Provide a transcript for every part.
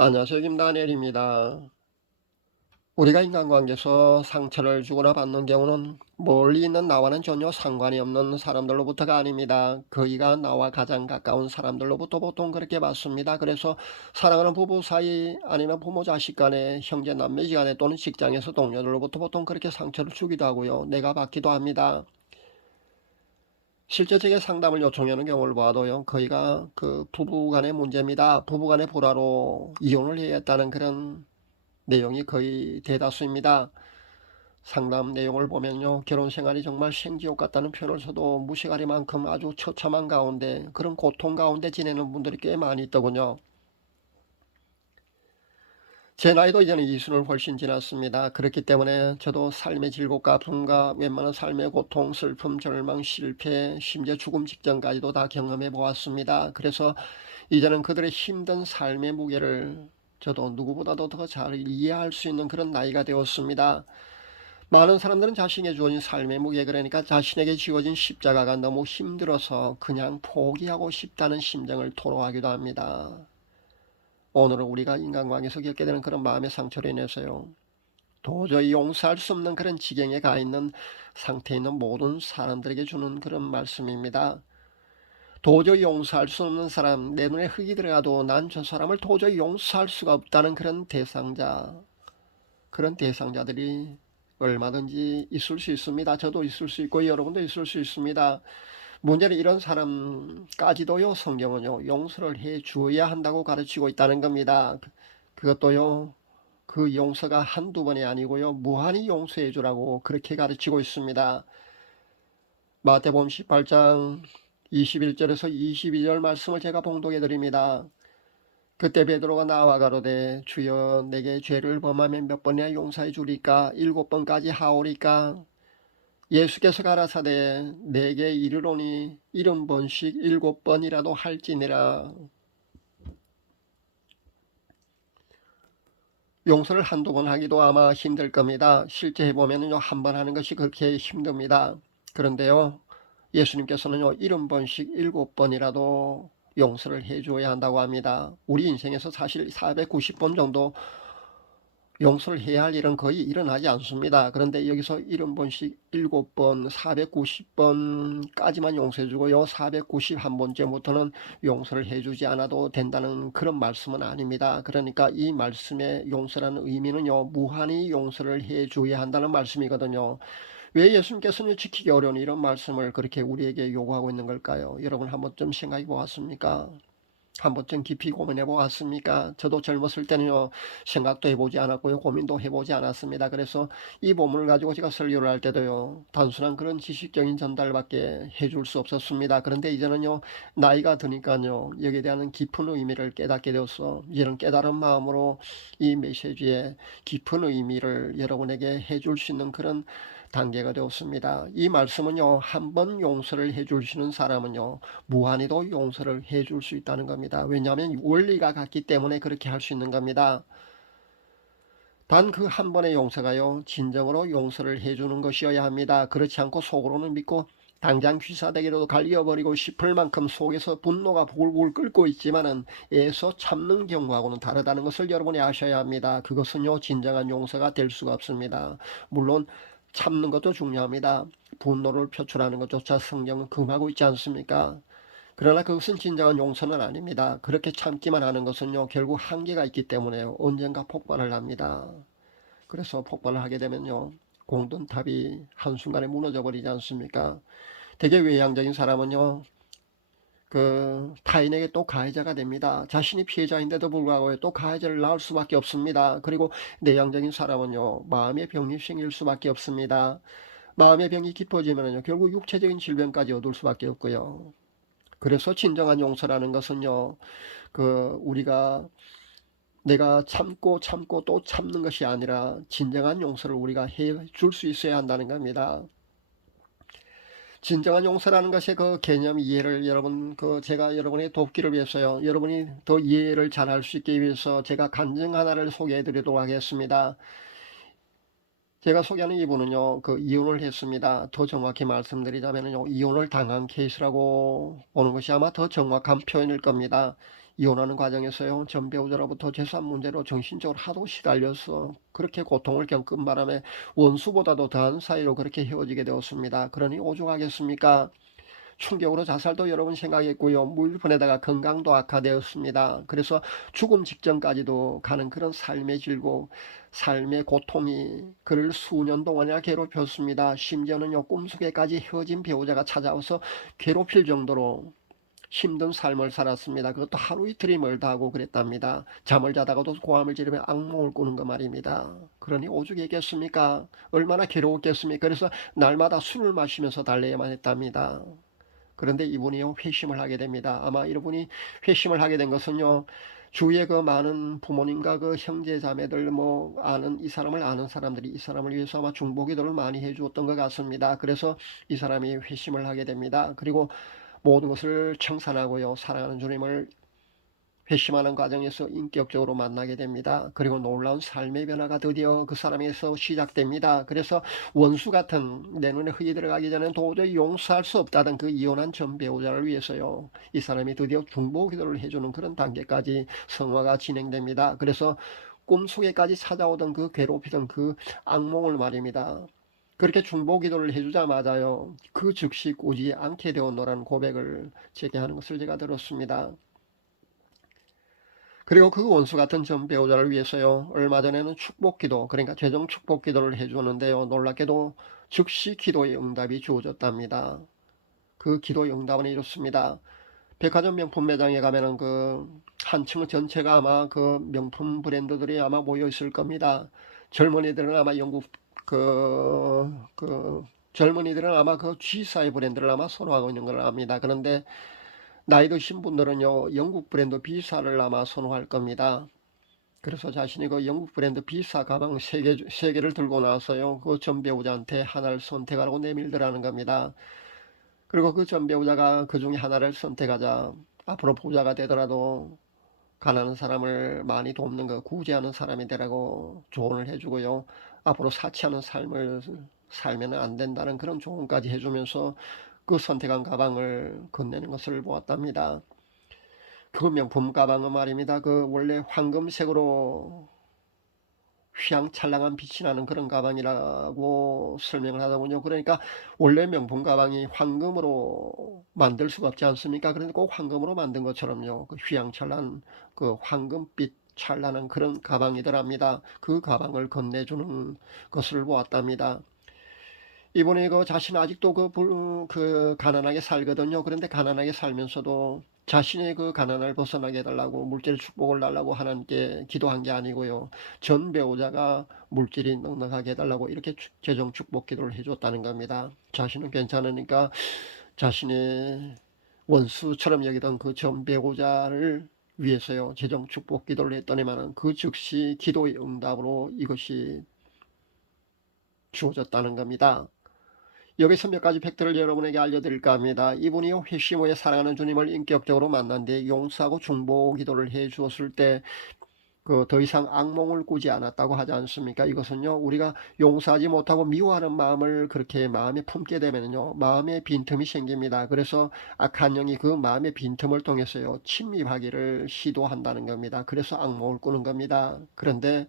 안녕하세요. 김다니엘입니다. 우리가 인간관계에서 상처를 주거나 받는 경우는 멀리 있는 나와는 전혀 상관이 없는 사람들로부터가 아닙니다. 거의가 나와 가장 가까운 사람들로부터 보통 그렇게 받습니다. 그래서 사랑하는 부부 사이 아니면 부모 자식 간에 형제 남매 간에 또는 직장에서 동료들로부터 보통 그렇게 상처를 주기도 하고요. 내가 받기도 합니다. 실제 제게 상담을 요청하는 경우를 봐도요, 거의가 그 부부 간의 문제입니다. 부부 간의 불화로 이혼을 해야 했다는 그런 내용이 거의 대다수입니다. 상담 내용을 보면요, 결혼 생활이 정말 생지옥 같다는 표현을 써도 무시가리만큼 아주 처참한 가운데, 그런 고통 가운데 지내는 분들이 꽤 많이 있더군요. 제 나이도 이제는 이순을 훨씬 지났습니다. 그렇기 때문에 저도 삶의 질곡과 아픔과 웬만한 삶의 고통, 슬픔, 절망, 실패, 심지어 죽음 직전까지도 다 경험해 보았습니다. 그래서 이제는 그들의 힘든 삶의 무게를 저도 누구보다도 더 잘 이해할 수 있는 그런 나이가 되었습니다. 많은 사람들은 자신에게 주어진 삶의 무게, 그러니까 자신에게 지어진 십자가가 너무 힘들어서 그냥 포기하고 싶다는 심정을 토로하기도 합니다. 오늘은 우리가 인간관계에서 겪게 되는 그런 마음의 상처로 인해서요, 도저히 용서할 수 없는 그런 지경에 가 있는 상태에 있는 모든 사람들에게 주는 그런 말씀입니다. 도저히 용서할 수 없는 사람, 내 눈에 흙이 들어가도 난 저 사람을 도저히 용서할 수가 없다는 그런 대상자, 그런 대상자들이 얼마든지 있을 수 있습니다. 저도 있을 수 있고 여러분도 있을 수 있습니다. 문제는 이런 사람까지도요, 성경은요, 용서를 해 주어야 한다고 가르치고 있다는 겁니다. 그것도요, 그 용서가 한두 번이 아니고요, 무한히 용서해 주라고 그렇게 가르치고 있습니다. 마태복음 18장 21절에서 22절 말씀을 제가 봉독해 드립니다. 그때 베드로가 나와 가로되 주여 내게 죄를 범하면 몇 번이나 용서해 주리까? 7번까지 하오리까? 예수께서 가라사대 내게 이르노니 70번씩 7번이라도 할지니라. 용서를 한두 번 하기도 아마 힘들 겁니다. 실제 해보면요, 한 번 하는 것이 그렇게 힘듭니다. 그런데요, 예수님께서는요, 70번씩 7번이라도 용서를 해줘야 한다고 합니다. 우리 인생에서 사실 490번 정도 용서를 해야 할 일은 거의 일어나지 않습니다. 그런데 여기서 70번씩 7번, 490번까지만 용서해주고요, 491번째부터는 용서를 해주지 않아도 된다는 그런 말씀은 아닙니다. 그러니까 이 말씀의 용서라는 의미는요, 무한히 용서를 해줘야 한다는 말씀이거든요. 왜 예수님께서는 지키기 어려운 이런 말씀을 그렇게 우리에게 요구하고 있는 걸까요? 여러분 한번 좀 생각해 보았습니까? 한 번쯤 깊이 고민해 보았습니까? 저도 젊었을 때는요, 생각도 해보지 않았고요, 고민도 해보지 않았습니다. 그래서 이 본문을 가지고 제가 설교를 할 때도요, 단순한 그런 지식적인 전달밖에 해줄 수 없었습니다. 그런데 이제는요, 나이가 드니까요, 여기에 대한 깊은 의미를 깨닫게 되어서 이런 깨달은 마음으로 이 메시지의 깊은 의미를 여러분에게 해줄 수 있는 그런 단계가 되었습니다. 이 말씀은요, 한 번 용서를 해주시는 사람은요, 무한히도 용서를 해줄 수 있다는 겁니다. 왜냐하면 원리가 같기 때문에 그렇게 할 수 있는 겁니다. 단 그 한 번의 용서가요, 진정으로 용서를 해주는 것이어야 합니다. 그렇지 않고 속으로는 믿고 당장 귀사되기라도 갈려버리고 싶을 만큼 속에서 분노가 불불 끓고 있지만은 애써 참는 경우하고는 다르다는 것을 여러분이 아셔야 합니다. 그것은요, 진정한 용서가 될 수가 없습니다. 물론 참는 것도 중요합니다. 분노를 표출하는 것조차 성경은 금하고 있지 않습니까? 그러나 그것은 진정한 용서는 아닙니다. 그렇게 참기만 하는 것은요, 결국 한계가 있기 때문에 언젠가 폭발을 합니다. 그래서 폭발을 하게 되면요, 공든탑이 한순간에 무너져 버리지 않습니까? 되게 외향적인 사람은요, 그 타인에게 또 가해자가 됩니다. 자신이 피해자인데도 불구하고 또 가해자를 낳을 수밖에 없습니다. 그리고 내향적인 사람은요, 마음의 병이 생길 수밖에 없습니다. 마음의 병이 깊어지면요, 결국 육체적인 질병까지 얻을 수밖에 없고요. 그래서 진정한 용서라는 것은요, 우리가 내가 참고 참고 또 참는 것이 아니라 진정한 용서를 우리가 해 줄 수 있어야 한다는 겁니다. 진정한 용서라는 것의 그 개념 이해를 여러분, 제가 여러분의 돕기를 위해서요, 여러분이 더 이해를 잘할 수 있기 위해서 제가 간증 하나를 소개해 드리도록 하겠습니다. 제가 소개하는 이분은요, 이혼을 했습니다. 더 정확히 말씀드리자면요, 이혼을 당한 케이스라고 보는 것이 아마 더 정확한 표현일 겁니다. 이혼하는 과정에서요, 전 배우자로부터 재산 문제로 정신적으로 하도 시달려서 그렇게 고통을 겪은 바람에 원수보다도 더한 사이로 그렇게 헤어지게 되었습니다. 그러니 오죽하겠습니까? 충격으로 자살도 여러 번 생각했고요. 물분에다가 건강도 악화되었습니다. 그래서 죽음 직전까지도 가는 그런 삶의 질곡, 삶의 고통이 그를 수년 동안이나 괴롭혔습니다. 심지어는요, 꿈속에까지 헤어진 배우자가 찾아와서 괴롭힐 정도로 힘든 삶을 살았습니다. 그것도 하루 이틀이 멀다 하고 그랬답니다. 잠을 자다가도 고함을 지르며 악몽을 꾸는 거 말입니다. 그러니 오죽했겠습니까? 얼마나 괴로웠겠습니까? 그래서 날마다 술을 마시면서 달래야만 했답니다. 그런데 이분이요, 회심을 하게 됩니다. 아마 이분이 회심을 하게 된 것은요, 주위에 그 많은 부모님과 그 형제 자매들 이 사람을 아는 사람들이 이 사람을 위해서 아마 중보기도를 많이 해주었던 것 같습니다. 그래서 이 사람이 회심을 하게 됩니다. 그리고 모든 것을 청산하고요, 사랑하는 주님을 회심하는 과정에서 인격적으로 만나게 됩니다. 그리고 놀라운 삶의 변화가 드디어 그 사람에서 시작됩니다. 그래서 원수 같은, 내 눈에 흙이 들어가기 전에 도저히 용서할 수 없다던 그 이혼한 전 배우자를 위해서요, 이 사람이 드디어 중보 기도를 해주는 그런 단계까지 성화가 진행됩니다. 그래서 꿈속에까지 찾아오던 그 괴롭히던 그 악몽을 말입니다, 그렇게 중보 기도를 해주자마자요, 그 즉시 꾸지 않게 되었노라는 고백을 제게 하는 것을 제가 들었습니다. 그리고 그 원수 같은 전 배우자를 위해서요, 얼마 전에는 축복기도, 그러니까 최종 축복기도를 해주었는데요, 놀랍게도 즉시 기도의 응답이 주어졌답니다. 그 기도의 응답은 이렇습니다. 백화점 명품 매장에 가면은 그 한 층 전체가 아마 그 명품 브랜드들이 아마 모여 있을 겁니다. 젊은이들은 아마 젊은이들은 아마 그 G사의 브랜드를 아마 선호하고 있는 걸 압니다. 그런데 나이 드신 분들은요, 영국 브랜드 B사를 아마 선호할 겁니다. 그래서 자신이 그 영국 브랜드 B사 가방 세 개를 들고 나와서요, 그 전 배우자한테 하나를 선택하라고 내밀더라는 겁니다. 그리고 그 전 배우자가 그 중에 하나를 선택하자 앞으로 부자가 되더라도 가난한 사람을 많이 돕는 거, 구제하는 사람이 되라고 조언을 해주고요, 앞으로 사치하는 삶을 살면 안 된다는 그런 조언까지 해주면서 그 선택한 가방을 건네는 것을 보았답니다. 그 명품 가방은 말입니다, 그 원래 황금색으로 휘황찬란한 빛이 나는 그런 가방이라고 설명을 하더군요. 그러니까 원래 명품 가방이 황금으로 만들 수가 없지 않습니까? 그런데 꼭 황금으로 만든 것처럼요, 그 휘황찬란, 그 황금빛 찬란한 그런 가방이더랍니다. 그 가방을 건네주는 것을 보았답니다. 이분이 그 자신 아직도 그 가난하게 살거든요. 그런데 가난하게 살면서도 자신의 그 가난을 벗어나게 해달라고, 물질 축복을 달라고 하나님께 기도한 게 아니고요, 전 배우자가 물질이 넉넉하게 해달라고 이렇게 재정 축복 기도를 해줬다는 겁니다. 자신은 괜찮으니까 자신의 원수처럼 여기던 그 전 배우자를 위해서요, 재정 축복 기도를 했더니만은 그 즉시 기도의 응답으로 이것이 주어졌다는 겁니다. 여기서 몇 가지 팩트를 여러분에게 알려드릴까 합니다. 이분이 회심 후에 사랑하는 주님을 인격적으로 만난 뒤에 용서하고 중보 기도를 해 주었을 때 그 더 이상 악몽을 꾸지 않았다고 하지 않습니까? 이것은요, 우리가 용서하지 못하고 미워하는 마음을 그렇게 마음에 품게 되면요, 마음에 빈틈이 생깁니다. 그래서 악한 영이 그 마음의 빈틈을 통해서요, 침입하기를 시도한다는 겁니다. 그래서 악몽을 꾸는 겁니다. 그런데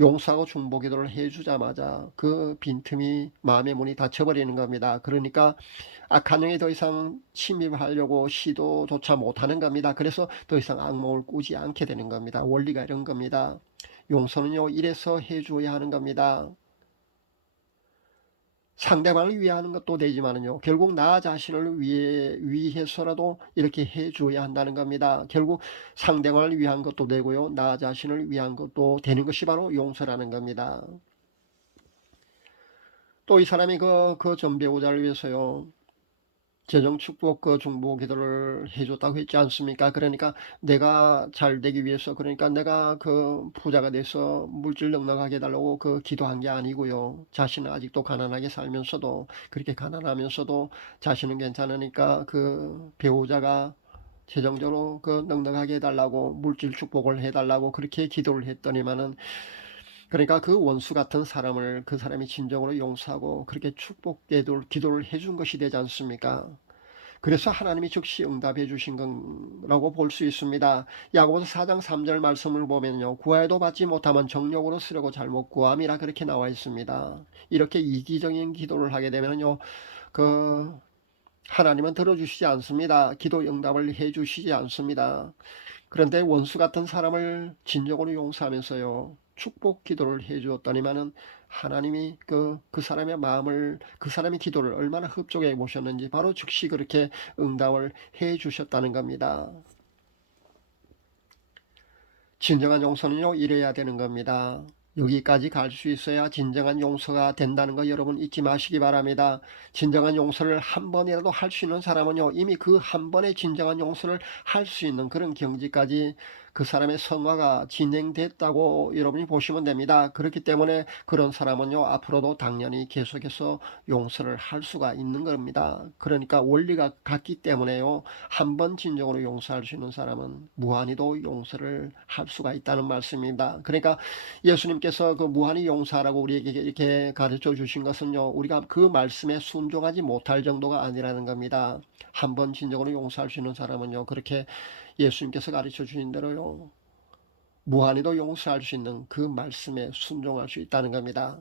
용서하고 중보기도를 해주자마자 그 빈틈이, 마음의 문이 닫혀버리는 겁니다. 그러니까 악한 영이 더 이상 침입하려고 시도조차 못하는 겁니다. 그래서 더 이상 악몽을 꾸지 않게 되는 겁니다. 원리가 이런 겁니다. 용서는요, 이래서 해줘야 하는 겁니다. 상대방을 위하는 것도 되지만은요, 결국 나 자신을 위해서라도 이렇게 해줘야 한다는 겁니다. 결국 상대방을 위한 것도 되고요, 나 자신을 위한 것도 되는 것이 바로 용서라는 겁니다. 또 이 사람이 그 전 배우자를 위해서요, 재정 축복 그 중보 기도를 해줬다고 했지 않습니까? 그러니까 내가 잘 되기 위해서, 그러니까 내가 그 부자가 돼서 물질 넉넉하게 해달라고 그 기도한 게 아니고요, 자신은 아직도 가난하게 살면서도, 그렇게 가난하면서도 자신은 괜찮으니까 그 배우자가 재정적으로 그 넉넉하게 해달라고, 물질 축복을 해달라고 그렇게 기도를 했더니만은, 그러니까 그 원수 같은 사람을 그 사람이 진정으로 용서하고 그렇게 축복 기도를 해준 것이 되지 않습니까? 그래서 하나님이 즉시 응답해 주신 거라고 볼 수 있습니다. 야고보서 4장 3절 말씀을 보면요. 구하여도 받지 못하면 정욕으로 쓰려고 잘못 구함이라 그렇게 나와 있습니다. 이렇게 이기적인 기도를 하게 되면요. 그 하나님은 들어주시지 않습니다. 기도 응답을 해 주시지 않습니다. 그런데 원수 같은 사람을 진정으로 용서하면서요. 축복 기도를 해 주었더니만은 하나님이 그 사람의 마음을, 그 사람의 기도를 얼마나 흡족해 보셨는지 바로 즉시 그렇게 응답을 해 주셨다는 겁니다. 진정한 용서는요, 이래야 되는 겁니다. 여기까지 갈 수 있어야 진정한 용서가 된다는 거 여러분 잊지 마시기 바랍니다. 진정한 용서를 한 번이라도 할 수 있는 사람은요, 이미 그 한 번의 진정한 용서를 할 수 있는 그런 경지까지 그 사람의 성화가 진행됐다고 여러분이 보시면 됩니다. 그렇기 때문에 그런 사람은요, 앞으로도 당연히 계속해서 용서를 할 수가 있는 겁니다. 그러니까 원리가 같기 때문에요, 한 번 진정으로 용서할 수 있는 사람은 무한히도 용서를 할 수가 있다는 말씀입니다. 그러니까 예수님께서 그 무한히 용서하라고 우리에게 이렇게 가르쳐 주신 것은요, 우리가 그 말씀에 순종하지 못할 정도가 아니라는 겁니다. 한 번 진정으로 용서할 수 있는 사람은요, 그렇게 예수님께서 가르쳐 주신 대로요, 무한히도 용서할 수 있는 그 말씀에 순종할 수 있다는 겁니다.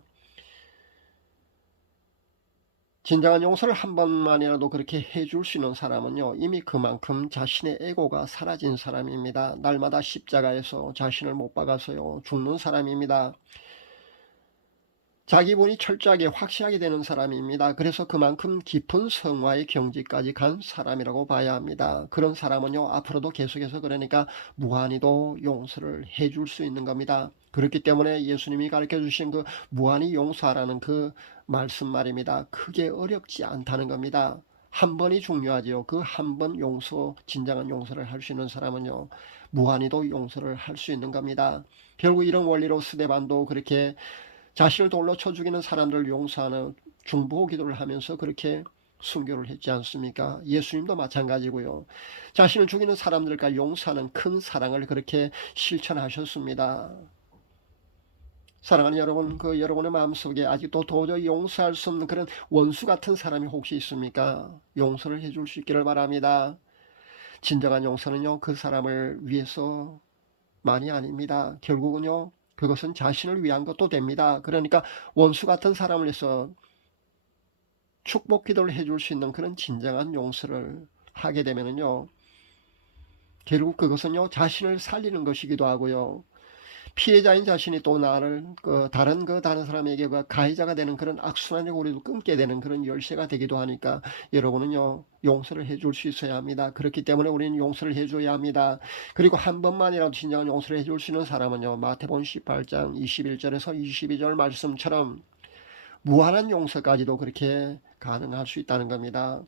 진정한 용서를 한 번만이라도 그렇게 해줄 수 있는 사람은요, 이미 그만큼 자신의 에고가 사라진 사람입니다. 날마다 십자가에서 자신을 못 박아서요, 죽는 사람입니다. 자기 본이 철저하게 확실하게 되는 사람입니다. 그래서 그만큼 깊은 성화의 경지까지 간 사람이라고 봐야 합니다. 그런 사람은요, 앞으로도 계속해서 그러니까 무한히도 용서를 해줄 수 있는 겁니다. 그렇기 때문에 예수님이 가르쳐 주신 그 무한히 용서하라는 그 말씀 말입니다. 크게 어렵지 않다는 겁니다. 한 번이 중요하지요. 그 한 번 용서, 진정한 용서를 할 수 있는 사람은요, 무한히도 용서를 할 수 있는 겁니다. 결국 이런 원리로 스데반도 그렇게 자신을 돌로 쳐 죽이는 사람들을 용서하는 중보호 기도를 하면서 그렇게 순교를 했지 않습니까? 예수님도 마찬가지고요. 자신을 죽이는 사람들과 용서하는 큰 사랑을 그렇게 실천하셨습니다. 사랑하는 여러분, 그 여러분의 마음속에 아직도 도저히 용서할 수 없는 그런 원수 같은 사람이 혹시 있습니까? 용서를 해줄 수 있기를 바랍니다. 진정한 용서는요, 그 사람을 위해서만이 아닙니다. 결국은요, 그것은 자신을 위한 것도 됩니다. 그러니까 원수 같은 사람을 위해서 축복 기도를 해줄 수 있는 그런 진정한 용서를 하게 되면은요, 결국 그것은요, 자신을 살리는 것이기도 하고요, 피해자인 자신이 또 나를 다른 사람에게 가해자가 되는 그런 악순환의 고리도 끊게 되는 그런 열쇠가 되기도 하니까 여러분은요, 용서를 해줄 수 있어야 합니다. 그렇기 때문에 우리는 용서를 해줘야 합니다. 그리고 한 번만이라도 진정한 용서를 해줄 수 있는 사람은요, 마태복음 18장 21절에서 22절 말씀처럼 무한한 용서까지도 그렇게 가능할 수 있다는 겁니다.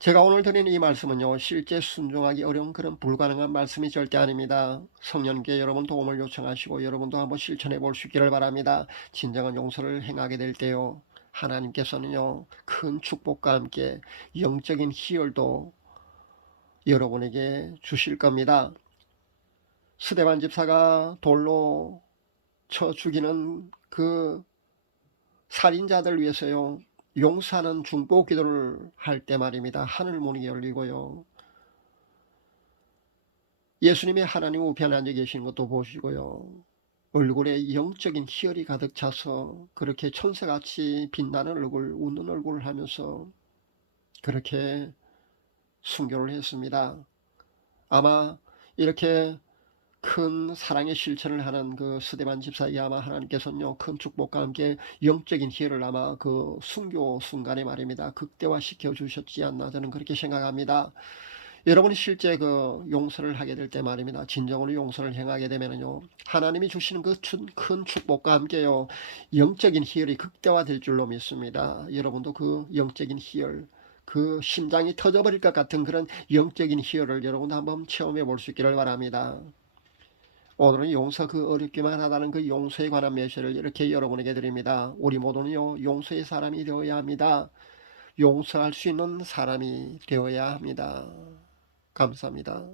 제가 오늘 드린 이 말씀은요, 실제 순종하기 어려운 그런 불가능한 말씀이 절대 아닙니다. 성령께 여러분 도움을 요청하시고 여러분도 한번 실천해 볼 수 있기를 바랍니다. 진정한 용서를 행하게 될 때요, 하나님께서는요, 큰 축복과 함께 영적인 희열도 여러분에게 주실 겁니다. 스데반 집사가 돌로 쳐 죽이는 그 살인자들 위해서요, 용서하는 중보 기도를 할 때 말입니다, 하늘 문이 열리고요, 예수님이 하나님 우편에 앉아 계시는 것도 보시고요, 얼굴에 영적인 희열이 가득 차서 그렇게 천사같이 빛나는 얼굴, 웃는 얼굴을 하면서 그렇게 순교를 했습니다. 아마 이렇게 큰 사랑의 실천을 하는 그 스데반 집사에게 아마 하나님께서는요, 큰 축복과 함께 영적인 희열을 아마 그 순교 순간에 말입니다, 극대화시켜 주셨지 않나, 저는 그렇게 생각합니다. 여러분이 실제 그 용서를 하게 될 때 말입니다, 진정으로 용서를 행하게 되면요, 하나님이 주시는 그 큰 축복과 함께요, 영적인 희열이 극대화될 줄로 믿습니다. 여러분도 그 영적인 희열, 그 심장이 터져버릴 것 같은 그런 영적인 희열을 여러분도 한번 체험해 볼 수 있기를 바랍니다. 오늘은 용서 그 어렵기만 하다는 그 용서에 관한 메시지를 이렇게 여러분에게 드립니다. 우리 모두는요, 용서의 사람이 되어야 합니다. 용서할 수 있는 사람이 되어야 합니다. 감사합니다.